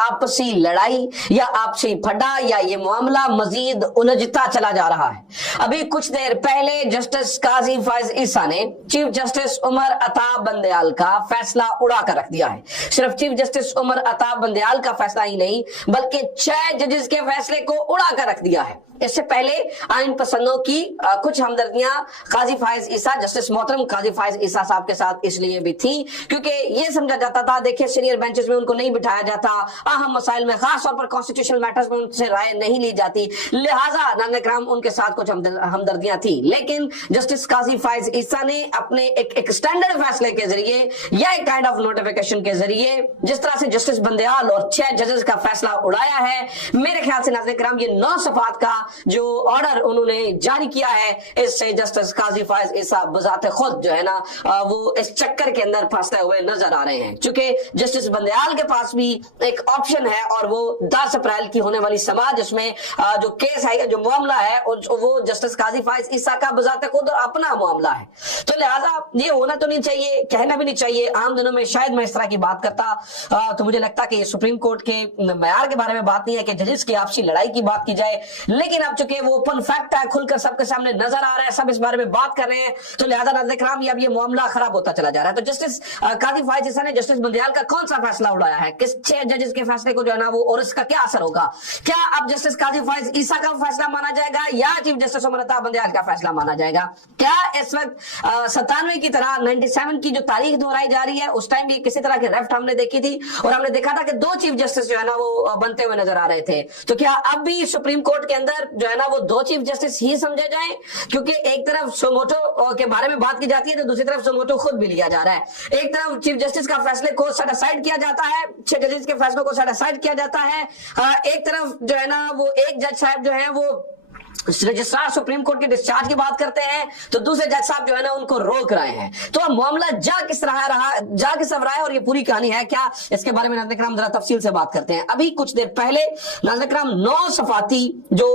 आपसी लड़ाई या आपसी फड्डा या ये मामला मजीद उलझता चला जा रहा है। अभी कुछ देर पहले जस्टिस काजी फायज ईसा ने चीफ जस्टिस उमर अता बंदयाल का फैसला उड़ा कर रख दिया है। सिर्फ चीफ जस्टिस उमर अता बंदयाल का फैसला ही नहीं बल्कि 6 जजेस के फैसले को उड़ा कर रख दिया है। इससे पहले आइन पसंदों की कुछ हमदर्दियां काजी फायज ईसा, जस्टिस मोहतरम काजी फायज ईसा साहब के साथ इसलिए भी थी क्योंकि ये समझा जाता था, देखिए सीनियर बेंचेस में उनको नहीं बिठाया जाता, अहम मसाइल में खास तौर पर कॉन्स्टिट्यूशनल मैटर्स में उनसे राय नहीं ली जाती, लिहाजा नाज़रीन किराम उनके साथ कुछ हमदर्दियां थी। लेकिन जस्टिस काजी फायज ईसा ने अपने एक स्टैंडर्ड फैसले के जरिए या एक काइंड ऑफ नोटिफिकेशन के जरिए जिस तरह से जस्टिस बंदयाल और 6 जजेस का फैसला उड़ाया है, मेरे ख्याल से नाज़रीन किराम ये 9 सफ़ात का जो ऑर्डर उन्होंने जारी किया है, इससे जस्टिस काजी फायज ईसा बजाते खुद जो है ना वो इस चक्कर के अंदर फंसते हुए नजर आ रहे हैं। चूंकि जस्टिस बंदयाल के पास भी एक ऑप्शन है और वो 10 अप्रैल की होने वाली समाज जिसमें जो केस है, जो मामला है, वो जस्टिस काजी फायज ईसा का बजाते खुद अपना मामला है। तो लिहाजा ये होना तो नहीं चाहिए, कहना भी नहीं चाहिए। आम दिनों में शायद मैं इस तरह की बात करता तो मुझे लगता कि सुप्रीम कोर्ट के मयार के बारे में बात नहीं है कि जजेस की आपसी लड़ाई की बात की जाए, लेकिन अब चूंकि वो ओपन फैक्ट है, खुलकर सबके सामने नजर आ रहा है, सब इस बारे में बात कर रहे हैं, तो लिहाजा नाज़रीन किराम अब ये मामला खराब होता चला जा रहा है। तो जस्टिस काजी फायज ईसा ने जस्टिस बंदयाल का कौन सा फैसला उड़ाया है, किस 6 जजेस के फैसले को जो है ना वो, और इसका क्या असर होगा? क्या अब जस्टिस काजी फायज ईसा का फैसला माना जाएगा या चीफ जस्टिस उमर अता बंदयाल का फैसला माना जाएगा? क्या इस वक्त 97 की तरह 97 की जो तारीख दोहराई जा रही है, उस टाइम भी किसी तरह की रेफ्ट हमने देखी थी और हमने देखा था कि 2 चीफ जस्टिस जो है ना वो बनते हुए नजर आ रहे थे। तो क्या अब भी सुप्रीम कोर्ट के अंदर जो है ना वो 2 चीफ जस्टिस ही समझे जाएं? क्योंकि एक तरफ सुमोटो के बारे में बात की जाती है तो दूसरी तरफ सुमोटो खुद भी लिया जा रहा है। एक तरफ चीफ जस्टिस का फैसले को सेट असाइड किया जाता है, 6 जजेस के फैसलों को सेट असाइड किया जाता है। एक तरफ जो है ना वो एक जज साहब जो है वो रजिस्ट्रार सुप्रीम कोर्ट के डिस्चार्ज की बात करते हैं तो दूसरे जज साहब जो है ना उनको रोक रहे हैं। तो अब मामला जा किस रहा है और ये पूरी कहानी है क्या, इसके बारे में नाज़रीन किराम जरा तफसील से बात करते हैं। अभी कुछ देर पहले नाज़रीन किराम 9 सफाती जो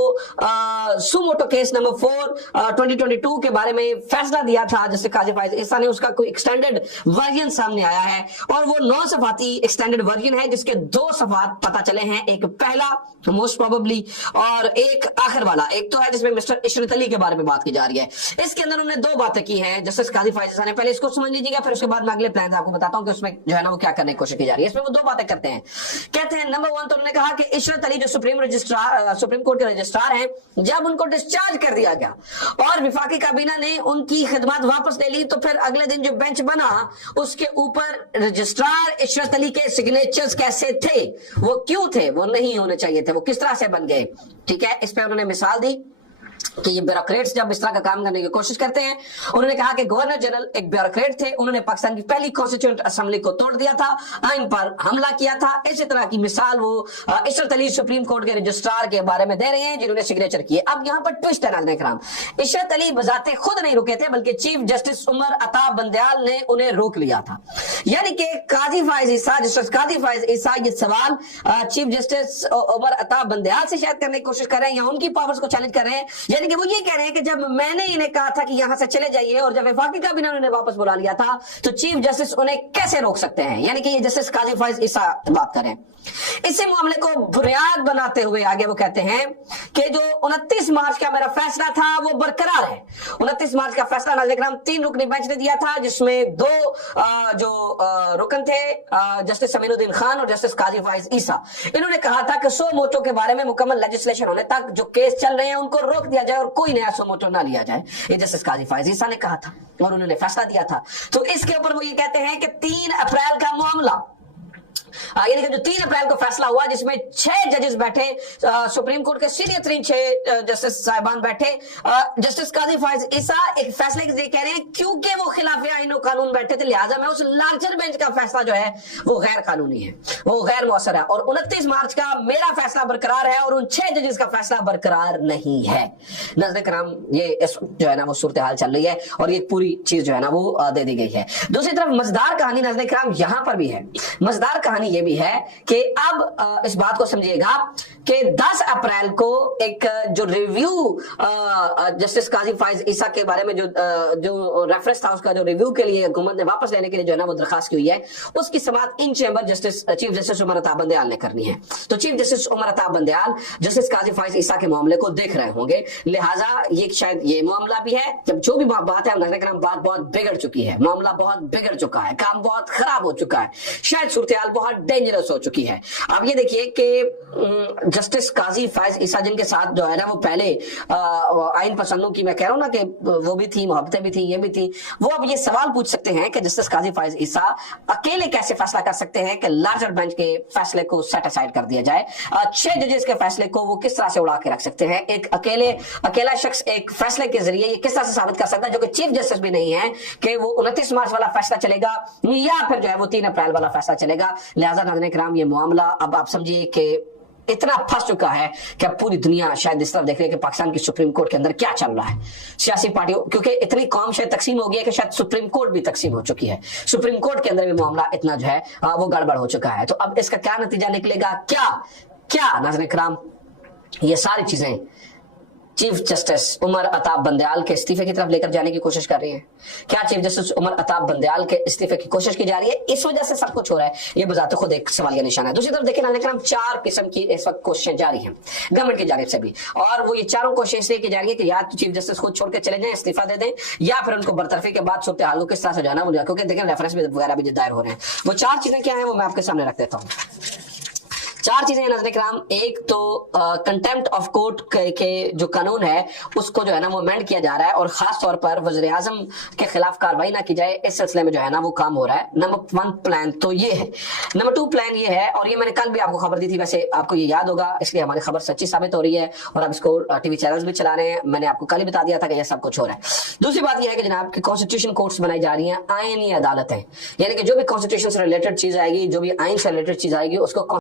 सुमोटो केस नंबर 4 2022 के बारे में फैसला दिया था जैसे काजी फायज ईसा ने, उसका कोई एक्सटेंडेड वर्जन सामने आया है और वो 9 सफाती एक्सटेंडेड वर्जन है जिसके 2 सफात पता चले हैं, एक पहला मोस्ट प्रोबेबली और एक आखिर वाला। एक तो है जिसमें मिस्टर इशरत अली के बारे में बात की जा रही है। इसके अंदर उन्होंने 2 बातें की हैं जस्टिस काजी फायज ईसा ने, पहले इसको समझ लीजिएगा फिर उसके बाद मैं अगले प्लान आपको बताता हूं कि उसमें जो है ना वो क्या करने की कोशिश की जा रही है। इसमें वो 2 बातें करते हैं, कहते हैं नंबर 1 तो उन्होंने कहा कि इशरत अली जो सुप्रीम कोर्ट के रजिस्ट्रार हैं, जब उनको डिस्चार्ज कर दिया गया और विफाकी काबीना ने उनकी खिदमत वापस ले ली तो फिर अगले दिन जो बेंच बना उसके ऊपर रजिस्ट्रार इशरत अली के सिग्नेचर्स कैसे थे, वो क्यों थे, वो नहीं होने चाहिए थे, वो किस तरह से बन गए। ठीक है, इस पे उन्होंने मिसाल दी कि ये ब्यूरोक्रेट्स जब इस तरह का काम करने की कोशिश करते हैं, उन्होंने कहा कि गवर्नर जनरल एक ब्यूरोक्रेट थे, उन्होंने पाकिस्तान की पहली कॉन्स्टिट्यूएंट असेंबली को तोड़ दिया था, आइन पर हमला किया था। इसी तरह की मिसाल वो इशरत अली सुप्रीम कोर्ट के रजिस्ट्रार के बारे में दे रहे हैं जिन्होंने सिग्नेचर किए। अब यहाँ पर ट्विस्ट है नाज़रीन किराम, इशरत अली बजाते खुद नहीं रुके थे बल्कि चीफ जस्टिस उमर अता बंदयाल ने उन्हें रोक लिया था। यानी कि काजी फायज ईसा, जस्टिस काजी फायज ईसा ये सवाल चीफ जस्टिस उमर अता बंदयाल से शायद करने की कोशिश कर रहे हैं या उनकी पावर्स को चैलेंज कर रहे हैं। यानी कि वो ये कह रहे हैं कि जब मैंने इन्हें कहा था कि यहां से चले जाइए और जब वफाकी काबीना ने उन्हें वापस बुला लिया था तो चीफ जस्टिस उन्हें कैसे रोक सकते हैं। यानी कि ये जस्टिस काजी फायज ईसा बात करें। इसी मामले को बुनियाद बनाते हुए आगे वो कहते हैं कि जो 29 मार्च का मेरा फैसला था वो बरकरार है। 29 मार्च का फैसला नाज़रीन किराम 3 रुकनी बेंच ने दिया था जिसमें 2 जो रुकन थे जस्टिस समीनुद्दीन खान और जस्टिस काजी फायज ईसा, इन्होंने कहा था कि सो मोटो के बारे में मुकम्मल लेजिस्लेशन होने तक जो केस चल रहे हैं उनको रोक दिया जाए और कोई नया सो मोटो ना लिया जाए। ये जस्टिस काजी फायज ईसा ने कहा था और उन्होंने फैसला दिया था। तो इसके ऊपर वो ये कहते हैं कि 3 अप्रैल का मामला, यानी कि जो 3 अप्रैल को फैसला हुआ जिसमें 6 जजेस बैठे, सुप्रीम कोर्ट के सीनियर 6 जस्टिस साहिबान बैठे, जस्टिस काजी फायज ईसा एक फैसले के लिए कह रहे हैं क्योंकि वो खिलाफ आईन और कानून बैठे थे लिहाजा मैं उस लार्जर बेंच का फैसला जो है वो गैर कानूनी है, वो गैर मौसर है और 29 मार्च का मेरा फैसला बरकरार है और उन 6 जजेस का फैसला बरकरार नहीं है। नाज़रीन किराम ये इस जो है ना वो सूरत हाल चल रही है और ये पूरी चीज जो है ना वो दे दी गई है। दूसरी तरफ मजेदार कहानी नाज़रीन किराम यहां पर भी है। मजेदार कहानी परेशानी ये भी है कि अब इस बात को समझिएगा कि 10 अप्रैल को एक जो रिव्यू जस्टिस काजी फाइज ईसा के बारे में जो रेफरेंस था उसका जो रिव्यू के लिए हुकूमत ने वापस लेने के लिए जो है ना वो दरखास्त की हुई है, उसकी समाअत इन chamber chief justice Umar Ata Bandial ने करनी है। तो chief justice Umar Ata Bandial justice काजी फाइज ईसा के मामले को देख रहे होंगे, लिहाजा ये शायद ये मामला भी है। जब जो भी बात है हम लगता है कि बात बहुत बिगड़ चुकी है, मामला बहुत बिगड़ चुका है, काम बहुत खराब हो चुका है, शायद सूरत-ए-हाल बहुत डेंजरस हो चुकी है। अब ये देखिए कि जस्टिस काजी फाइज ईसा जिनके साथ जो है ना वो पहले आइन पसंदों की मैं कह रहा हूं ना कि वो भी थी, मोहब्बतें भी थी, ये भी थी, वो अब ये सवाल पूछ सकते हैं कि जस्टिस काजी फाइज ईसा अकेले कैसे फैसला कर सकते हैं कि लार्जर बेंच के फैसले को सेट असाइड कर दिया जाए। 6 जजेस के फैसले को वो किस तरह से उड़ा के रख सकते हैं। एक अकेला शख्स एक फैसले के जरिए ये किस तरह से साबित कर सकता है, जो कि चीफ जस्टिस भी नहीं है, कि वो 29 मार्च वाला फैसला चलेगा या फिर जो है वो 3 अप्रैल वाला फैसला चलेगा। लिहाजा नाज़रीन किराम, ये मामला अब आप समझिए कि इतना फंस चुका है कि अब पूरी दुनिया शायद इस तरफ देख रही है कि पाकिस्तान की सुप्रीम कोर्ट के अंदर क्या चल रहा है। सियासी पार्टियों, क्योंकि इतनी कौम शायद तकसीम हो गई है कि शायद सुप्रीम कोर्ट भी तकसीम हो चुकी है, सुप्रीम कोर्ट के अंदर भी मामला इतना जो है वो गड़बड़ हो चुका है। तो अब इसका क्या नतीजा निकलेगा, क्या नाज़रीन किराम, ये सारी चीजें चीफ जस्टिस उमर अताब बंदयाल के इस्तीफे की तरफ लेकर जाने की कोशिश कर रही है। क्या चीफ जस्टिस उमर अताब बंदयाल के इस्तीफे की कोशिश की जा रही है, इस वजह से सब कुछ हो रहा है, ये बजाते खुद एक सवालिया निशान है। दूसरी तरफ देखें ना, 4 किस्म की इस वक्त कोशिशें जारी हैं गवर्नमेंट की जानिब से भी, और वो ये चारों कोशिशें इसलिए की जा रही है कि या तो चीफ जस्टिस खुद छोड़ के चले जाएं, इस्तीफा दे दें, या फिर उनको बरतरफी के बाद सूरत हाल को किस तरह से जाना, क्योंकि देखें रेफरेंस वगैरह भी दायर हो रहे हैं। वो 4 चीजें क्या है वो मैं आपके सामने रख देता हूँ। 4 चीजें नाज़रीन किराम, एक तो कंटेम्प्ट ऑफ कोर्ट के जो कानून है उसको जो है ना वो अमेंड किया जा रहा है, और खास तौर पर वज़ीर आज़म के खिलाफ कार्रवाई ना की जाए, इस सिलसिले में जो है ना वो काम हो रहा है। नंबर 1 प्लान तो ये है। नंबर 2 प्लान ये है, और ये मैंने कल भी आपको खबर दी थी, वैसे आपको ये याद होगा, इसलिए हमारी खबर सच्ची साबित हो रही है और अब इसको टीवी चैनल्स भी चला रहे हैं। मैंने आपको कल ही बता दिया था कि यह सब कुछ हो रहा है। दूसरी बात यह है कि जनाब की कॉन्स्टिट्यूशन कोर्ट्स बनाई जा रही हैं, आईनी अदालतें, यानी कि जो भी कॉन्स्टिट्यूशन से रिलेटेड चीज आएगी, जो भी आइन से रिलेटेड चीज आएगी उसको